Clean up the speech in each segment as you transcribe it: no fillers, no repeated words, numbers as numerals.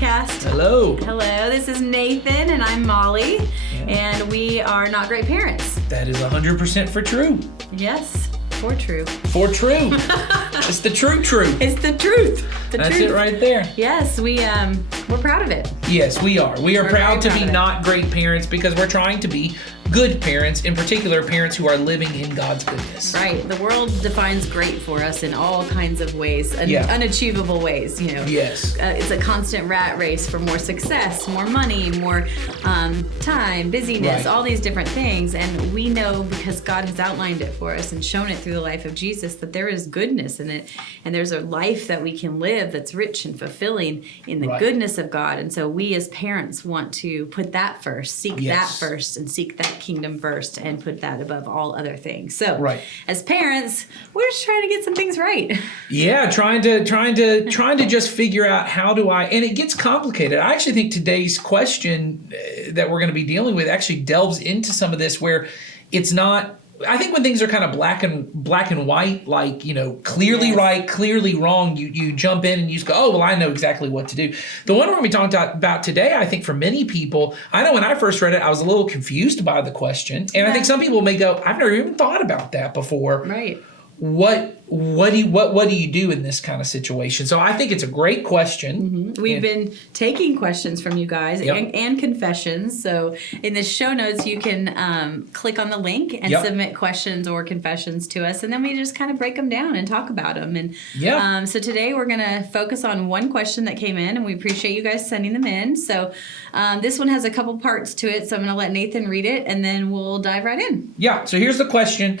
podcast. Hello. Hello, this is Nathan and I'm Molly, and we are not great parents. That is 100% for true. Yes, for true. For true. It's the true truth. It's the truth. That's it right there. Yes, we're proud of it. Yes, we are. We are We're proud to very be proud of it. not great parents because we're trying to be good parents, in particular parents who are living in God's goodness. Right. The world defines great for us in all kinds of ways, Yeah. unachievable ways, you know. Yes. It's a constant rat race for more success, more money, more time, busyness, Right. all these different things. And we know because God has outlined it for us and shown it through the life of Jesus that there is goodness in it. And there's a life that we can live that's rich and fulfilling in the Right. goodness of God. And so we as parents want to put that first, seek that Yes. first, and seek that kingdom first and put that above all other things. So Right. as parents, we're just trying to get some things right. Yeah, trying to just figure out how do I, and it gets complicated. I actually think today's question that we're going to be dealing with actually delves into some of this where it's not. I think when things are kind of black and white, like, you know, clearly Yes. right, clearly wrong, you jump in and you just go, oh, well, I know exactly what to do. The one we're going to be talking about today, I think for many people, I know when I first read it, I was a little confused by the question. And I think some people may go, I've never even thought about that before. Right. What do you do in this kind of situation? So I think it's a great question. We've been taking questions from you guys Yep. and confessions. So in the show notes, you can click on the link and Yep. submit questions or confessions to us. And then we just kind of break them down and talk about them. And Yeah. so today we're going to focus on one question that came in, and we appreciate you guys sending them in. So this one has a couple parts to it. So I'm going to let Nathan read it, and then we'll dive right in. Yeah, so here's the question.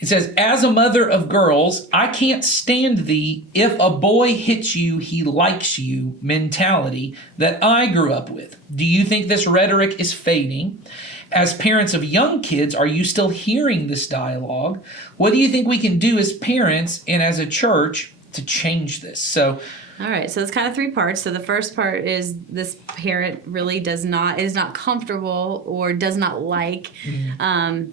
It says, as a mother of girls, I can't stand the if a boy hits you, he likes you mentality that I grew up with. Do you think this rhetoric is fading? As parents of young kids, are you still hearing this dialogue? What do you think we can do as parents and as a church to change this? So, All right, so it's kind of three parts. So the first part is this parent really is not comfortable or does not like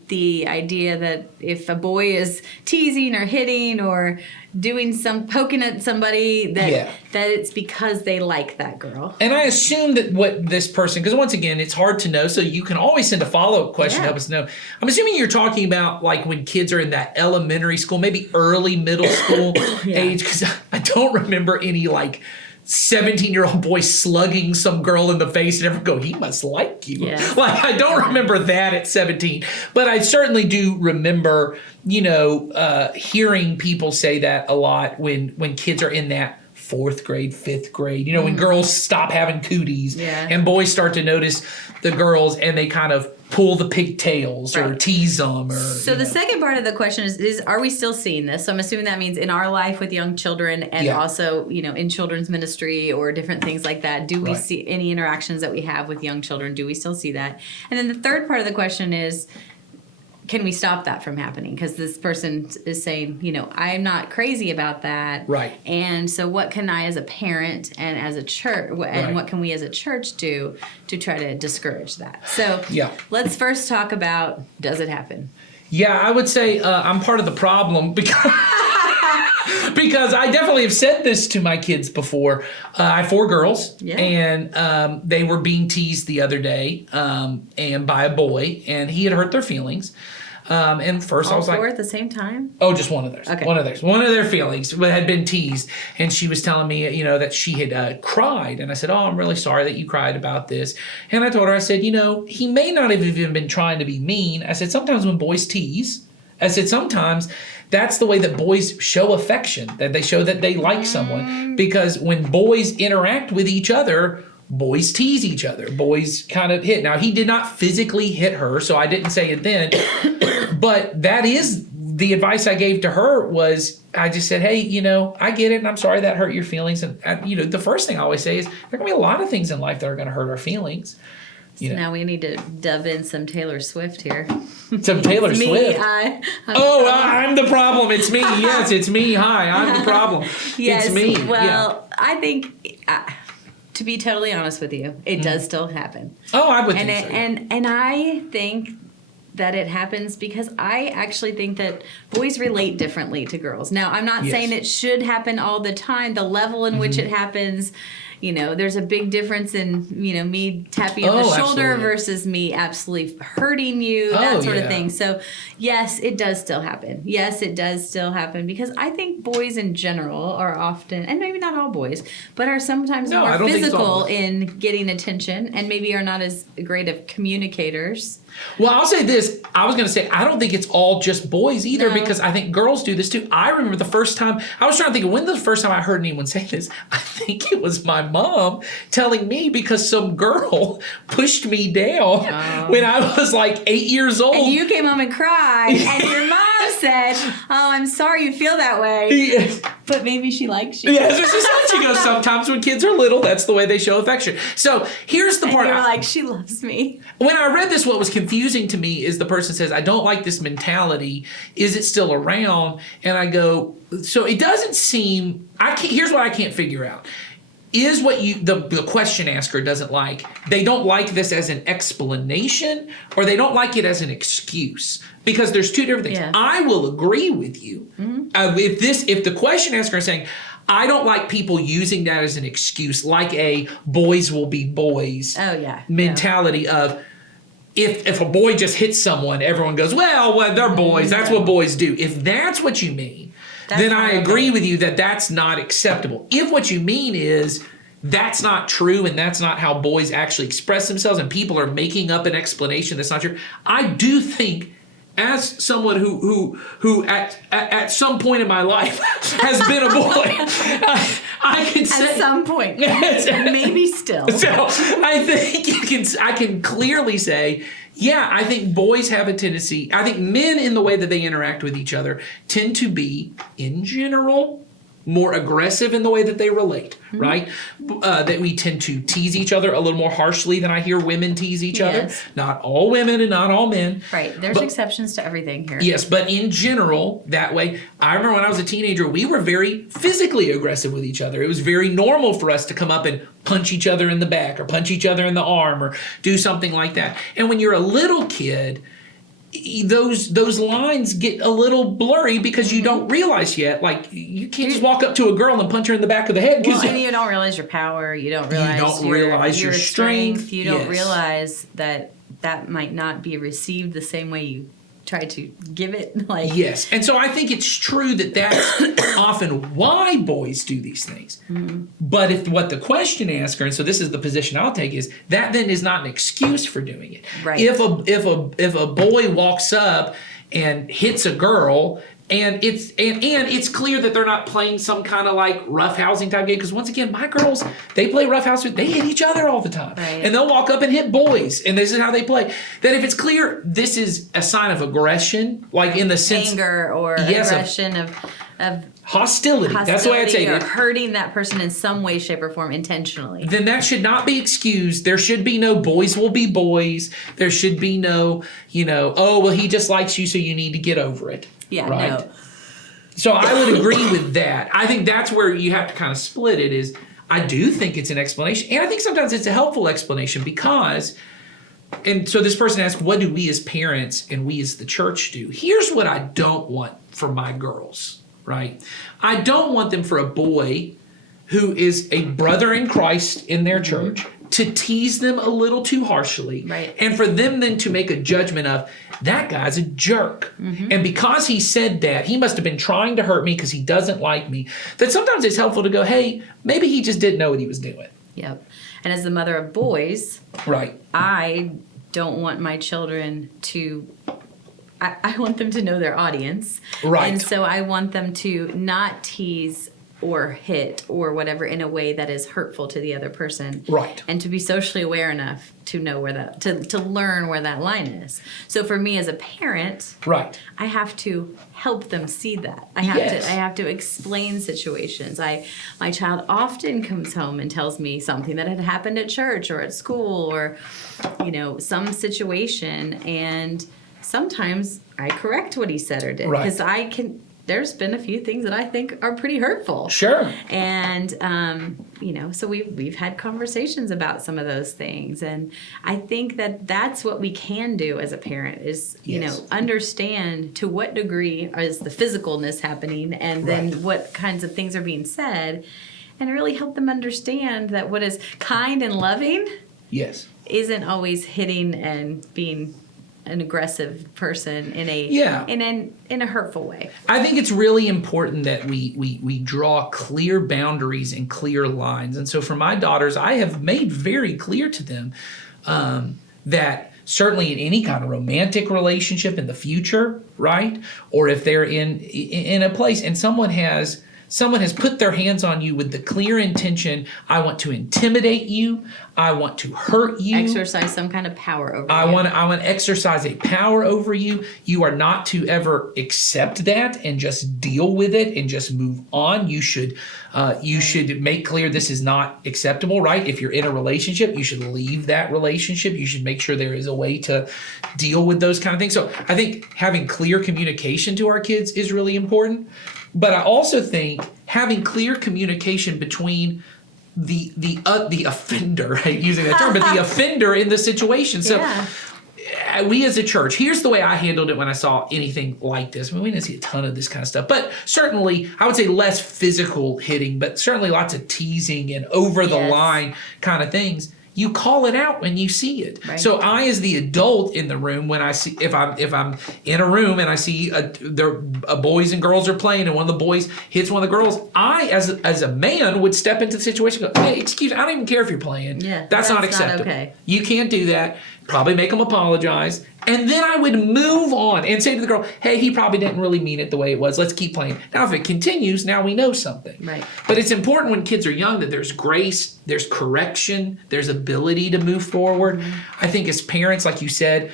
the idea that if a boy is teasing or hitting or doing poking at somebody that it's because they like that girl. and I assume that what this person, because once again, it's hard to know, so you can always send a follow-up question to help us know. I'm assuming you're talking about like when kids are in that elementary school, maybe early middle school age, because I don't remember any like 17-year-old boy slugging some girl in the face and ever go, he must like you. Yes. Like, I don't remember that at 17. But I certainly do remember, hearing people say that a lot when kids are in that 4th grade, 5th grade, when girls stop having cooties and boys start to notice the girls and they kind of pull the pigtails or tease them. So the second part of the question is are we still seeing this? So I'm assuming that means in our life with young children and also, in children's ministry or different things like that. Do we see any interactions that we have with young children? Do we still see that? And then the third part of the question is, can we stop that from happening? Because this person is saying, I'm not crazy about that. Right. And so what can I as a parent and as a church, and what can we as a church do to try to discourage that? So let's first talk about, does it happen? Yeah, I would say I'm part of the problem because because I definitely have said this to my kids before. I have 4 girls, and they were being teased the other day and by a boy, and he had hurt their feelings. And first I was like, all 4 at the same time? Oh, just one of theirs. Okay. One of theirs. One of their feelings had been teased. And she was telling me, that she had cried. And I said, oh, I'm really sorry that you cried about this. And I told her, I said, he may not have even been trying to be mean. I said, sometimes when boys tease, I said, sometimes that's the way that boys show affection, that they show that they like someone. Because when boys interact with each other, boys tease each other. Boys kind of hit. Now, he did not physically hit her, so I didn't say it then. But that is the advice I gave to her was I just said, hey, I get it, and I'm sorry that hurt your feelings. And, the first thing I always say is there can be a lot of things in life that are going to hurt our feelings. So now we need to dub in some Taylor Swift here. Some Taylor Swift. I'm the problem. It's me. Yes, it's me. Hi, I'm the problem. Yes, it's me. Well, I think, to be totally honest with you, it does still happen. Oh, I would think so. And I think that it happens because I actually think that boys relate differently to girls. Now, I'm not saying it should happen all the time. The level in which it happens there's a big difference in, me tapping you on the shoulder absolutely. versus me absolutely hurting you, that sort of thing. So, yes, it does still happen. Yes, it does still happen because I think boys in general are often, and maybe not all boys, but are sometimes more physical in getting attention and maybe are not as great of communicators. Well, I'll say this. I was going to say, I don't think it's all just boys either because I think girls do this too. I remember the first time, I was trying to think of when the first time I heard anyone say this. I think it was my mom telling me because some girl pushed me down when I was like 8 years old. And you came home and cried and your mom said, "Oh, I'm sorry you feel that way." Yes. But maybe she likes you. Yes, she goes, sometimes when kids are little, that's the way they show affection. So here's the part. You're like, she loves me. When I read this, what was confusing to me is the person says, I don't like this mentality. Is it still around? And I go, so it doesn't seem, here's what I can't figure out. Is what the question asker doesn't like, they don't like this as an explanation or they don't like it as an excuse. Because there's two different things. Yeah. I will agree with you. Mm-hmm. If the question asker is saying, I don't like people using that as an excuse, like a boys will be boys mentality of if a boy just hits someone, everyone goes, well, they're boys. That's what boys do. If that's what you mean, then I agree with you that that's not acceptable. If what you mean is that's not true and that's not how boys actually express themselves and people are making up an explanation that's not true, I do think as someone who at some point in my life has been a boy, I can say at some point, maybe still. So I think I can clearly say, yeah, I think boys have a tendency. I think men, in the way that they interact with each other, tend to be, in general, more aggressive in the way that they relate, right? That we tend to tease each other a little more harshly than I hear women tease each other. Not all women and not all men. Right. There's exceptions to everything here. Yes, but in general, that way, I remember when I was a teenager, we were very physically aggressive with each other. It was very normal for us to come up and punch each other in the back or punch each other in the arm or do something like that. And when you're a little kid, those lines get a little blurry because you don't realize yet. Like, you can't just walk up to a girl and punch her in the back of the head. Well, and you don't realize your power. You don't realize your strength. You don't realize that might not be received the same way you try to give it. Yes. And so I think it's true that that's often why boys do these things. Mm-hmm. But if what the question asker, and so this is the position I'll take, is that then is not an excuse for doing it. Right. If a boy walks up and hits a girl, and it's clear that they're not playing some kind of like roughhousing type game, because once again, my girls, they play roughhouse, they hit each other all the time. Right. And they'll walk up and hit boys, and this is how they play. That if it's clear this is a sign of aggression, like in the sense anger or aggression of hostility. That's the way I'd say it. Or hurting that person in some way, shape, or form intentionally. Then that should not be excused. There should be no boys will be boys. There should be no, oh, well, he just likes you, so you need to get over it. Yeah, right? No. So I would agree with that. I think that's where you have to kind of split it is I do think it's an explanation. And I think sometimes it's a helpful explanation because, and so this person asks, what do we as parents and we as the church do? Here's what I don't want for my girls, right? I don't want them for a boy who is a brother in Christ in their church to tease them a little too harshly. Right. And for them then to make a judgment of, that guy's a jerk. Mm-hmm. And because he said that, he must have been trying to hurt me because he doesn't like me. That sometimes it's helpful to go, hey, maybe he just didn't know what he was doing. Yep. And as the mother of boys, right, I don't want my children to... I want them to know their audience. Right. And so I want them to not tease or hit or whatever in a way that is hurtful to the other person. Right. And to be socially aware enough to know where that, to learn where that line is. So for me as a parent, right, I have to help them see that. I have to explain situations. My child often comes home and tells me something that had happened at church or at school or, some situation, and sometimes I correct what he said or did because there's been a few things that I think are pretty hurtful. Sure. And, so we've had conversations about some of those things. And I think that that's what we can do as a parent is, understand to what degree is the physicalness happening and then what kinds of things are being said. and really help them understand that what is kind and loving Yes. isn't always hitting and being an aggressive person in a hurtful way. I think it's really important that we draw clear boundaries and clear lines. And so for my daughters, I have made very clear to them that certainly in any kind of romantic relationship in the future, right? Or if they're in a place and someone has put their hands on you with the clear intention, I want to intimidate you, I want to hurt you. Exercise some kind of power over you. I want to exercise a power over you. You are not to ever accept that and just deal with it and just move on. You should make clear this is not acceptable, right? If you're in a relationship, you should leave that relationship. You should make sure there is a way to deal with those kind of things. So I think having clear communication to our kids is really important. But I also think having clear communication between the offender, I hate using that term, but the offender in the situation. So we as a church, here's the way I handled it when I saw anything like this. I mean, we didn't see a ton of this kind of stuff, but certainly I would say less physical hitting, but certainly lots of teasing and over the line kind of things. You call it out when you see it. Right. So I, as the adult in the room, when I see if I'm in a room and I see boys and girls are playing and one of the boys hits one of the girls, I as a man would step into the situation and go, hey, excuse me, I don't even care if you're playing. Yeah, that's not acceptable. Not okay. You can't do that. Probably make them apologize. And then I would move on and say to the girl, hey, he probably didn't really mean it the way it was. Let's keep playing. Now, if it continues, now we know something. Right. But it's important when kids are young that there's grace, there's correction, there's ability to move forward. Mm-hmm. I think as parents, like you said,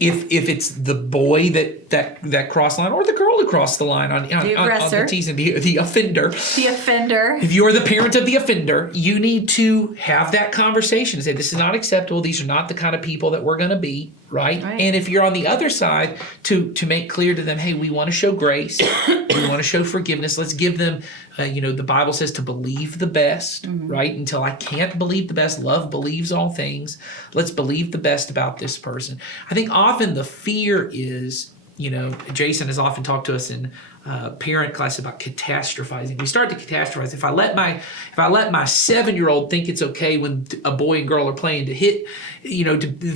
if it's the boy that crossed the line or the girl who crossed the line on the teasing, the offender. The offender. If you're the parent of the offender, you need to have that conversation and say, this is not acceptable. These are not the kind of people that we're going to be, right? And if you're on the other side, to make clear to them, hey, we want to show grace. We want to show forgiveness. Let's give them, the Bible says to believe the best, right? Until I can't believe the best, love believes all things. Let's believe the best about this person. I think often the fear is, Jason has often talked to us in parent class about catastrophizing. We start to catastrophize. If I let my 7-year-old think it's okay when a boy and girl are playing to hit,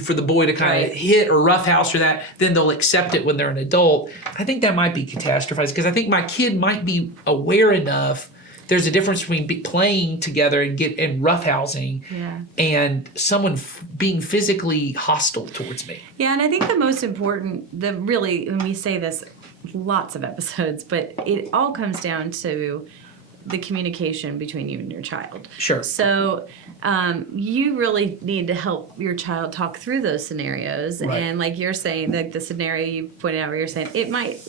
for the boy to kind of hit or roughhouse or that, then they'll accept it when they're an adult. I think that might be catastrophizing because I think my kid might be aware enough. There's a difference between playing together and roughhousing and someone being physically hostile towards me. Yeah, and I think the most important, when we say this lots of episodes, but it all comes down to the communication between you and your child. Sure. So you really need to help your child talk through those scenarios. Right. And like you're saying, like the scenario you pointed out where you're saying,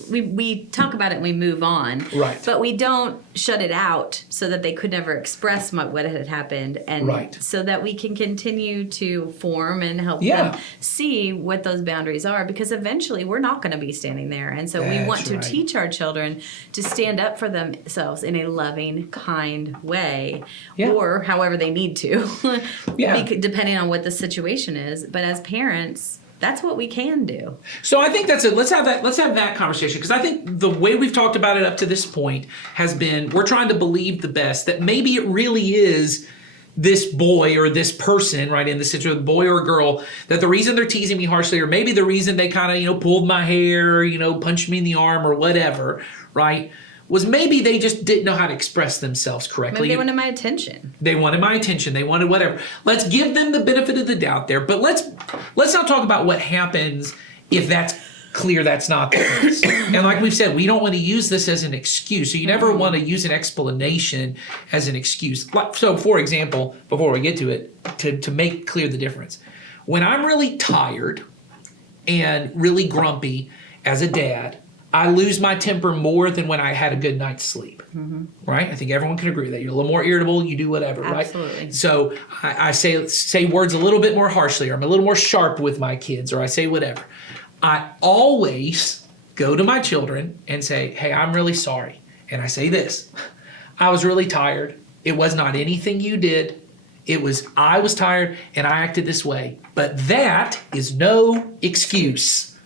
we talk about it and we move on. Right. But we don't shut it out so that they could never express what had happened. And so that we can continue to form and help them see what those boundaries are. Because eventually we're not going to be standing there. And so we want to teach our children to stand up for themselves in a loving, kind way, or however they need to, depending on what the situation is. But as parents, that's what we can do. So I think that's it. Let's have that conversation, because I think the way we've talked about it up to this point has been we're trying to believe the best, that maybe it really is this boy or this person, right, in the situation, boy or girl, that the reason they're teasing me harshly, or maybe the reason they kind of, pulled my hair, punched me in the arm or whatever, right, was maybe they just didn't know how to express themselves correctly. Maybe they wanted my attention. They wanted my attention. They wanted whatever. Let's give them the benefit of the doubt there. But let's not talk about what happens if that's clear that's not the case. And like we've said, we don't want to use this as an excuse. So you never want to use an explanation as an excuse. So for example, before we get to it, to make clear the difference. When I'm really tired and really grumpy as a dad, I lose my temper more than when I had a good night's sleep, right? I think everyone can agree with that. You're a little more irritable, you do whatever, right? Absolutely. So I say words a little bit more harshly, or I'm a little more sharp with my kids, or I say whatever. I always go to my children and say, hey, I'm really sorry. And I say this, I was really tired. It was not anything you did. I was tired and I acted this way. But that is no excuse.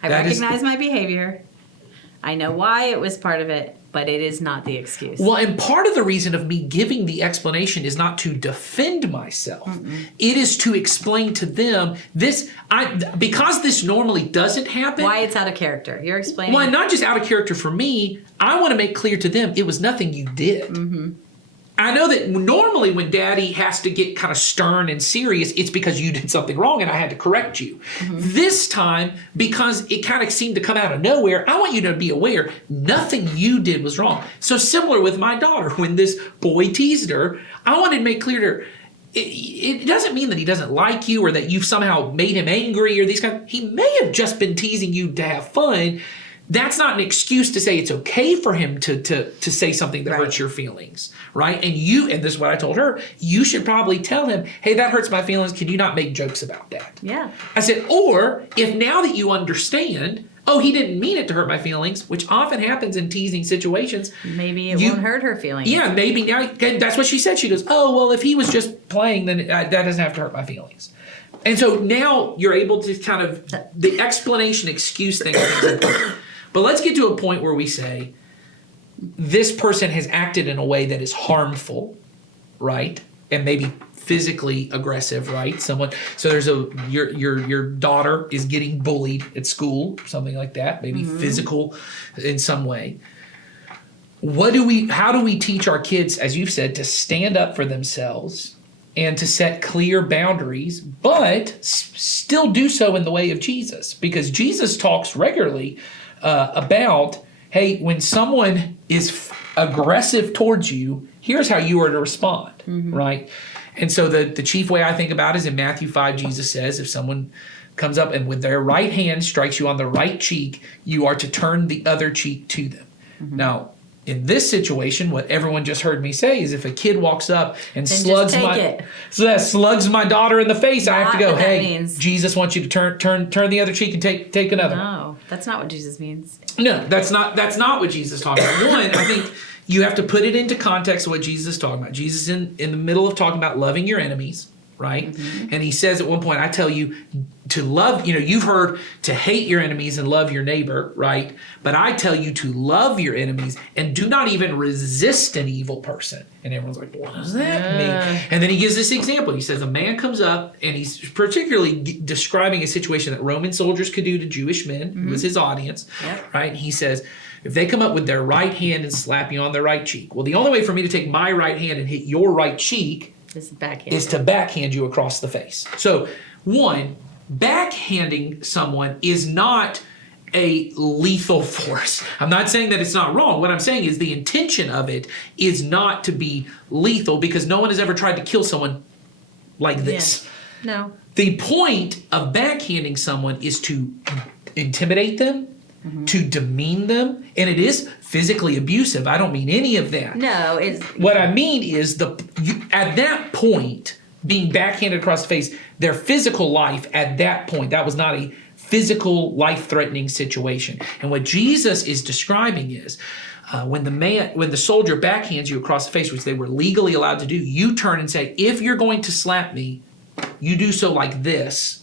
I recognize my behavior. I know why it was part of it, but it is not the excuse. Well, and part of the reason of me giving the explanation is not to defend myself. It is to explain to them because this normally doesn't happen. Why it's out of character. You're explaining. Well, not just out of character for me. I want to make clear to them it was nothing you did. I know that normally when Daddy has to get kind of stern and serious, it's because you did something wrong and I had to correct you. This time, because it kind of seemed to come out of nowhere, I want you to be aware nothing you did was wrong. So similar with my daughter, when this boy teased her, I wanted to make clear to her, it doesn't mean that he doesn't like you or that you've somehow made him angry or these kind of, he may have just been teasing you to have fun. That's not an excuse to say it's okay for him to say something that hurts your feelings, right? And this is what I told her, you should probably tell him, hey, that hurts my feelings. Can you not make jokes about that? Yeah. I said, or if now that you understand, oh, he didn't mean it to hurt my feelings, which often happens in teasing situations. Maybe it won't hurt her feelings. Yeah, maybe now, that's what she said. She goes, oh, well, if he was just playing, then that doesn't have to hurt my feelings. And so now you're able to kind of, the explanation excuse thing I think is important. But let's get to a point where we say, this person has acted in a way that is harmful, right? And maybe physically aggressive, right? So there's your daughter is getting bullied at school, something like that, maybe physical in some way. How do we teach our kids, as you've said, to stand up for themselves and to set clear boundaries, but still do so in the way of Jesus? Because Jesus talks regularly about, hey, when someone is aggressive towards you, here's how you are to respond, right? And so the chief way I think about it is in Matthew 5, Jesus says, if someone comes up and with their right hand strikes you on the right cheek, you are to turn the other cheek to them. Now, in this situation, what everyone just heard me say is if a kid walks up and slugs my daughter in the face, I have to go, hey, Jesus wants you to turn the other cheek and take another. No, that's not what Jesus means. No, that's not what Jesus is talking about. One, I think you have to put it into context of what Jesus is talking about. Jesus in the middle of talking about loving your enemies, right? And he says at one point, I tell you to love, you've heard to hate your enemies and love your neighbor, right? But I tell you to love your enemies and do not even resist an evil person. And everyone's like, what does that mean? And then he gives this example. He says a man comes up and he's particularly describing a situation that Roman soldiers could do to Jewish men, who was his audience, right? And he says, if they come up with their right hand and slap you on their right cheek, well, the only way for me to take my right hand and hit your right cheek is to backhand you across the face. So, one, backhanding someone is not a lethal force. I'm not saying that it's not wrong. What I'm saying is the intention of it is not to be lethal because no one has ever tried to kill someone like this. No. The point of backhanding someone is to intimidate them, to demean them, and it is physically abusive. I don't mean any of that. No, what I mean is at that point, being backhanded across the face, their physical life at that point, that was not a physical, life-threatening situation. And what Jesus is describing is when the soldier backhands you across the face, which they were legally allowed to do, you turn and say, if you're going to slap me, you do so like this.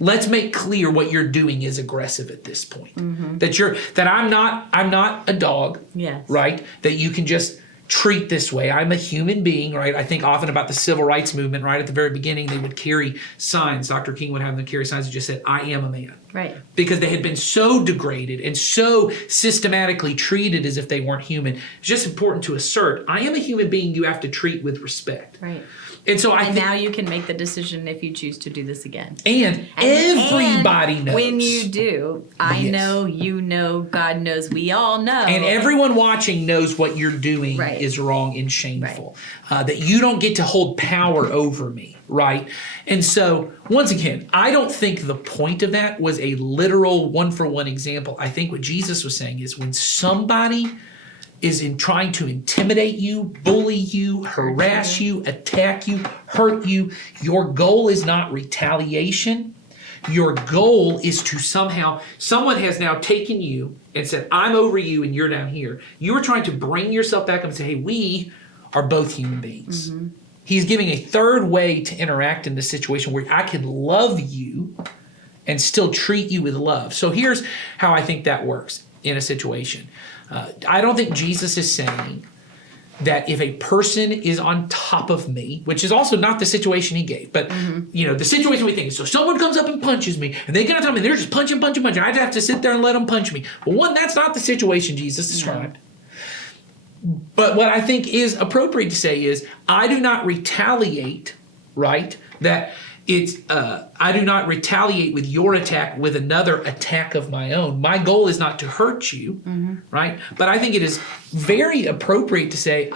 Let's make clear what you're doing is aggressive at this point. That I'm not a dog, right? That you can just treat this way. I'm a human being, right? I think often about the civil rights movement, right? At the very beginning, they would carry signs. Dr. King would have them carry signs that just said, I am a man. Right. Because they had been so degraded and so systematically treated as if they weren't human. It's just important to assert, I am a human being you have to treat with respect. Right. And so now you can make the decision if you choose to do this again. And everybody knows. When you do, I know, you know, God knows, we all know. And everyone watching knows what you're doing is wrong and shameful. That you don't get to hold power over me, right? And so, once again, I don't think the point of that was a literal one-for-one example. I think what Jesus was saying is when somebody is in trying to intimidate you, bully you, harass you, attack you, hurt you, your goal is not retaliation. Your goal is to someone has now taken you and said, I'm over you and you're down here. You are trying to bring yourself back up and say, hey, we are both human beings. He's giving a third way to interact in this situation where I can love you and still treat you with love. So here's how I think that works. in a situation. I don't think Jesus is saying that if a person is on top of me, which is also not the situation he gave, but the situation we think is, so someone comes up and punches me, and they get on top of me, and they're just punching. I have to sit there and let them punch me. Well, one, that's not the situation Jesus described. No. But what I think is appropriate to say is, I do not retaliate, right? That it's I do not retaliate with your attack with another attack of my own. My goal is not to hurt you, right? But I think it is very appropriate to say,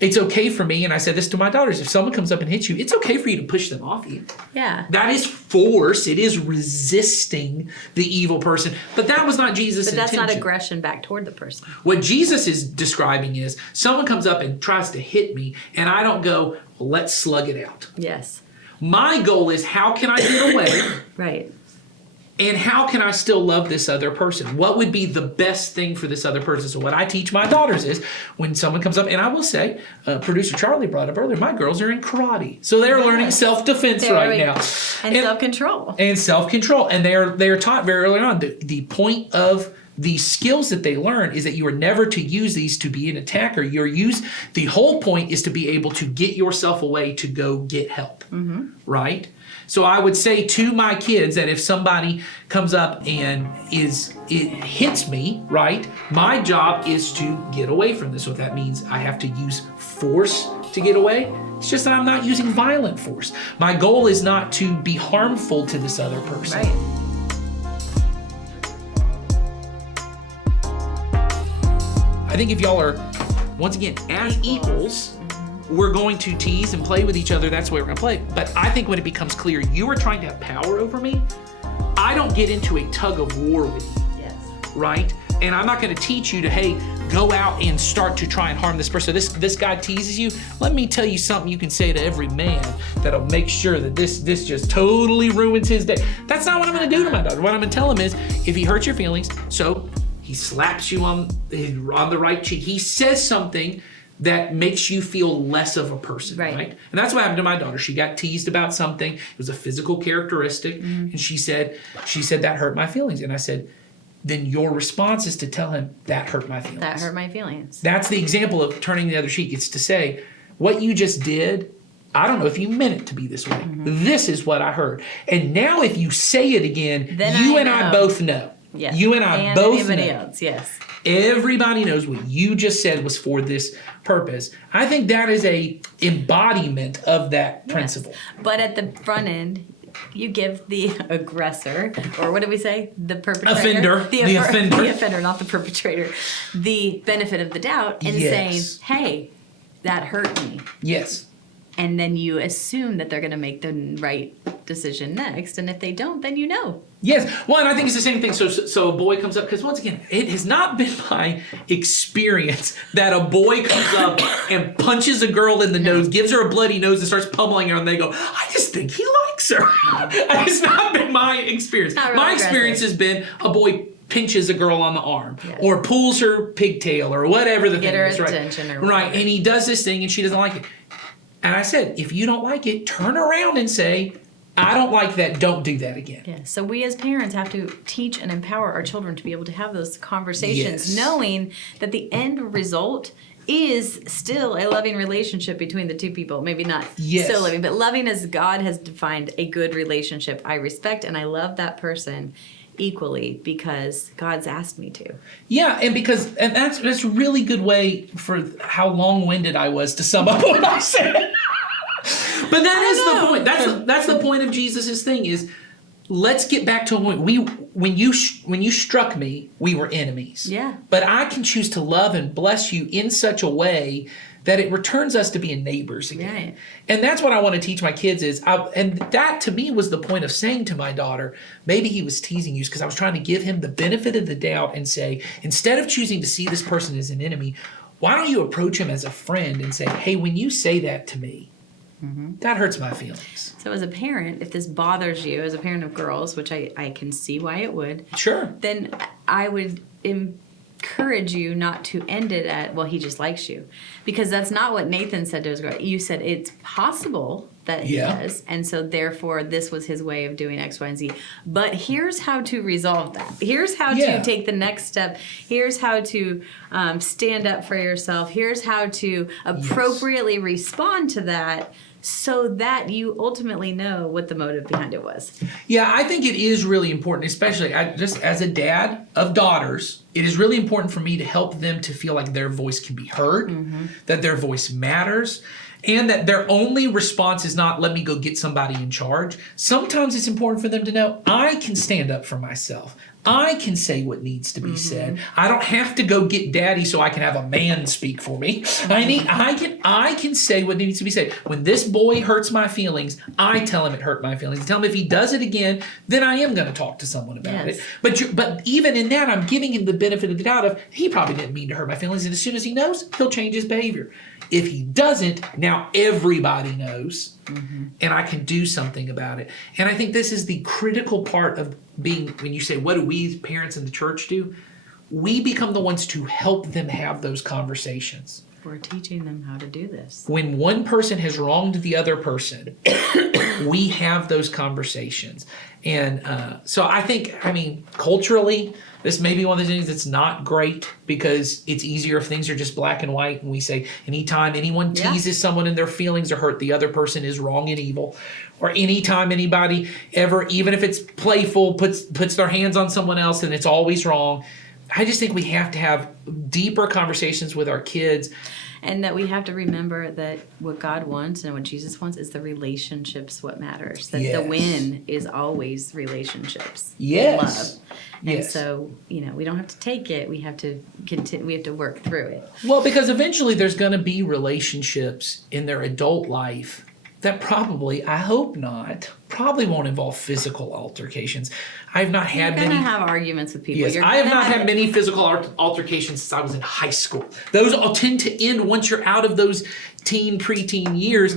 it's okay for me, and I said this to my daughters, if someone comes up and hits you, it's okay for you to push them off you. Yeah. That is force. It is resisting the evil person. But that was not Jesus' intention. But that's not aggression back toward the person. What Jesus is describing is, someone comes up and tries to hit me, and I don't go, well, let's slug it out. Yes. My goal is, how can I get away? Right. And how can I still love this other person? What would be the best thing for this other person? So what I teach my daughters is, when someone comes up, and I will say, producer Charlie brought up earlier, my girls are in karate. So they're learning self-defense right now. And self-control. And self-control. And they are taught very early on. The point of the skills that they learn is that you are never to use these to be an attacker. The whole point is to be able to get yourself away to go get help, right? So I would say to my kids that if somebody comes up and it hits me, right, my job is to get away from this. So if that means I have to use force to get away, it's just that I'm not using violent force. My goal is not to be harmful to this other person. Right. I think if y'all are, once again, as equals, we're going to tease and play with each other. That's the way we're going to play. But I think when it becomes clear you are trying to have power over me, I don't get into a tug of war with you. Yes. Right? And I'm not going to teach you to, hey, go out and start to try and harm this person. This guy teases you. Let me tell you something you can say to every man that'll make sure that this just totally ruins his day. That's not what I'm going to do to my daughter. What I'm going to tell him is, if he hurts your feelings, so he slaps you on the right cheek. He says something that makes you feel less of a person, right? And that's what happened to my daughter. She got teased about something. It was a physical characteristic, and she said that hurt my feelings. And I said, then your response is to tell him that hurt my feelings. That hurt my feelings. That's the example of turning the other cheek. It's to say, what you just did, I don't know if you meant it to be this way. This is what I heard. And now if you say it again, then you and I both know. Yes. You and I both know. Else, yes. Everybody knows what you just said was for this purpose. I think that is a embodiment of that principle. But at the front end, you give the aggressor, or what did we say? The perpetrator. Offender. The offender. The offender, not the perpetrator. The benefit of the doubt in saying, hey, that hurt me. Yes. And then you assume that they're going to make the right decision next. And if they don't, then you know. Yes. Well, and I think it's the same thing. So a boy comes up, because once again, it has not been my experience that a boy comes up and punches a girl in the nose, gives her a bloody nose, and starts pummeling her, and they go, I just think he likes her. It's not been my experience. Really my experience has been a boy pinches a girl on the arm, or pulls her pigtail, or whatever the thing is, right? Attention or right. And he does this thing, and she doesn't like it. And I said, if you don't like it, turn around and say, I don't like that. Don't do that again. Yeah. So we as parents have to teach and empower our children to be able to have those conversations, knowing that the end result is still a loving relationship between the two people. Maybe not so loving, but loving as God has defined a good relationship. I respect and I love that person equally because God's asked me to. Yeah, and that's a really good way for how long-winded I was to sum up what I said. But that is the point. That's the point of Jesus' thing is, let's get back to a point. When you struck me, we were enemies. Yeah. But I can choose to love and bless you in such a way that it returns us to being neighbors again. Right. And that's what I want to teach my kids is, and that to me was the point of saying to my daughter, maybe he was teasing you, because I was trying to give him the benefit of the doubt and say, instead of choosing to see this person as an enemy, why don't you approach him as a friend and say, hey, when you say that to me, that hurts my feelings. So as a parent, if this bothers you, as a parent of girls, which I can see why it would, sure, then I would encourage you not to end it at, well, he just likes you. Because that's not what Nathan said to his girl. You said it's possible that he does. And so therefore this was his way of doing X, Y, and Z. But here's how to resolve that. Here's how to take the next step. Here's how to stand up for yourself. Here's how to appropriately respond to that so that you ultimately know what the motive behind it was. Yeah, I think it is really important, especially just as a dad of daughters, it is really important for me to help them to feel like their voice can be heard, that their voice matters, and that their only response is not, let me go get somebody in charge. Sometimes it's important for them to know, I can stand up for myself. I can say what needs to be said. I don't have to go get daddy so I can have a man speak for me. I can say what needs to be said. When this boy hurts my feelings, I tell him it hurt my feelings. I tell him if he does it again, then I am going to talk to someone about it. But even in that, I'm giving him the benefit of the doubt of he probably didn't mean to hurt my feelings. And as soon as he knows, he'll change his behavior. If he doesn't, now everybody knows, and I can do something about it. And I think this is the critical part of being, when you say, what do we parents in the church do? We become the ones to help them have those conversations. We're teaching them how to do this. When one person has wronged the other person, we have those conversations. And so I think, culturally, this may be one of the things that's not great because it's easier if things are just black and white and we say anytime anyone teases someone and their feelings are hurt, the other person is wrong and evil. Or anytime anybody ever, even if it's playful, puts their hands on someone else and it's always wrong. I just think we have to have deeper conversations with our kids. And that we have to remember that what God wants and what Jesus wants is the relationships what matters. That the win is always relationships. Yes. Love. And so, we don't have to take it. We have to continue. We have to work through it. Well, because eventually there's going to be relationships in their adult life that probably, I hope not, probably won't involve physical altercations. I've not had many. You're going to have arguments with people. Yes, I have not had many physical altercations since I was in high school. Those all tend to end once you're out of those preteen years.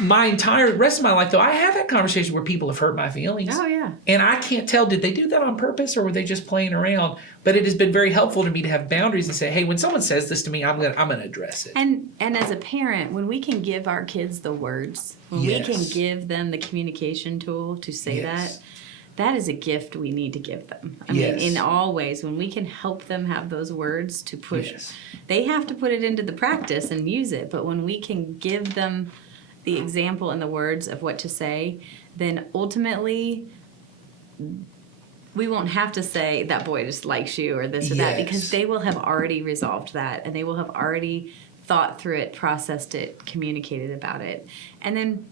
My entire rest of my life, though, I have had conversations where people have hurt my feelings. Oh, yeah. And I can't tell, did they do that on purpose or were they just playing around? But it has been very helpful to me to have boundaries and say, hey, when someone says this to me, I'm gonna address it. And as a parent, when we can give our kids the words, when we can give them the communication tool to say that is a gift we need to give them. I mean, in all ways, when we can help them have those words to push, they have to put it into the practice and use it. But when we can give them the example and the words of what to say, then ultimately we won't have to say that boy just likes you or this or that, because they will have already resolved that and they will have already thought through it, processed it, communicated about it. And then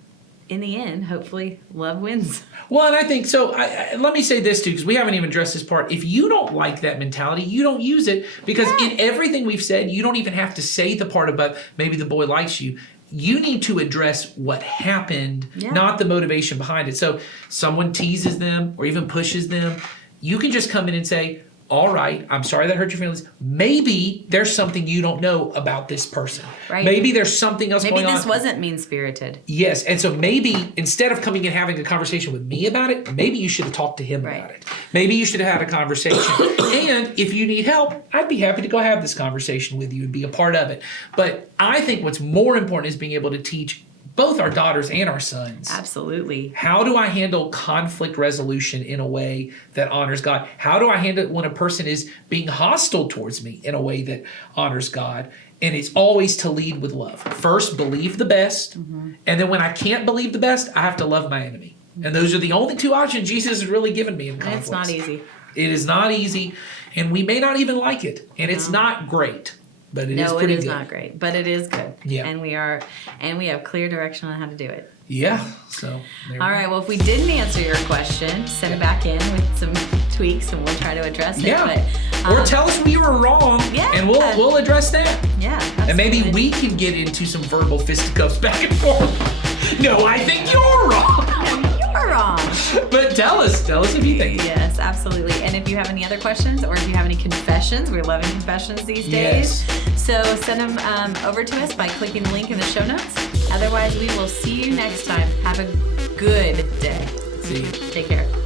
in the end, hopefully love wins. Well, and I think so. Let me say this too, because we haven't even addressed this part. If you don't like that mentality, you don't use it, because in everything we've said, you don't even have to say the part about maybe the boy likes you. You need to address what happened, not the motivation behind it. So someone teases them or even pushes them, you can just come in and say, all right, I'm sorry that hurt your feelings. Maybe there's something you don't know about this person. Right. Maybe there's something else going on. Maybe this wasn't mean-spirited. Yes, and so maybe instead of coming and having a conversation with me about it, maybe you should have talked to him about it. Maybe you should have had a conversation. And if you need help, I'd be happy to go have this conversation with you and be a part of it. But I think what's more important is being able to teach both our daughters and our sons. Absolutely. How do I handle conflict resolution in a way that honors God? How do I handle it when a person is being hostile towards me in a way that honors God? And it's always to lead with love. First, believe the best. And then when I can't believe the best, I have to love my enemy. And those are the only two options Jesus has really given me in conflict. It's not easy. It is not easy. And we may not even like it. And it's not great. But it is pretty good. No, it is not great, but it is good. Yeah. And we have clear direction on how to do it. Yeah. So all right. Well, if we didn't answer your question, send it back in with some tweaks and we'll try to address it. Yeah. Or tell us we were wrong. Yeah. And we'll address that. Yeah. Absolutely. And maybe we can get into some verbal fisticuffs back and forth. No, I think you're wrong. You're wrong. But tell us if you think. Yes, absolutely. And if you have any other questions or if you have any confessions, we're loving confessions these days. So send them over to us by clicking the link in the show notes. Otherwise, we will see you next time. Have a good day. See you. Take care.